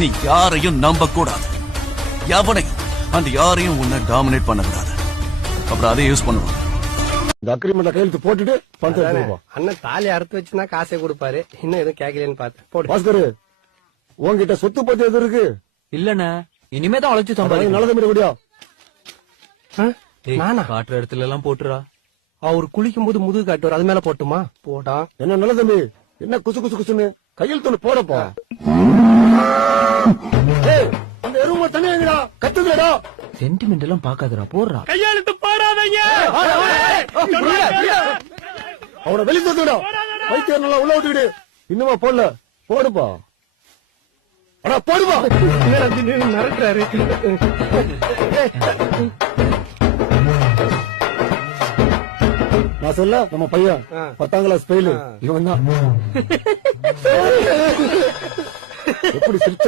நீ யாரையும் நம்ப கூடாது. எவனையும் அந்த யாரையும் உன்னை டாமினேட் பண்ண கூடாது. அப்புறம் அதை யூஸ் பண்ணுவாங்க. இந்த அக்ரிமெண்ட்ல கையெழுத்து போட்டுட்டு பணத்தை எடுத்துட்டு போ. அண்ணன் தாலி அறுத்து வச்சுனா காசே கொடுப்பாரு. இன்னும் எதுவும் கேட்கலன்னு பார்த்தேன். போடு. பாஸ்கர், உன்கிட்ட சொத்து பத்தி எது இருக்கு? இல்லண்ணே, இனிமேதான் உழைச்சு அது சம்பாதிக்கணும். நல்ல தம்பி கூடியா? நானா? காட்டுற இடத்துல எல்லாம் போட்டுறா. அவர் குளிக்கும் போது முதுகு காட்டுவார், அது மேல போட்டுமா? போடா. என்ன நல்ல தம்பி, என்ன குசு குசு குசுன்னு கையெழுத்து ஒண்ணு போடப்பா. ஏய், அந்த எருமை தண்ணி வைங்கடா, கத்துக்கடா. சென்டிமெண்ட் எல்லாம் பாக்காதடா, போடுறா. கையெழுத்து போடாதீங்க. அவனை வெளியே தந்துடா. வைத்தியர் நல்லா உள்ள விட்டுக்கிடு. இன்னுமா போடல? போடுப்பா. அடா போடுப்பா. மிரட்டுறாரு. நான் சொல்ல, நம்ம பையன் 10ஆம் கிளாஸ் ஃபெயில். இவன் தான் எப்படி சிரிச்ச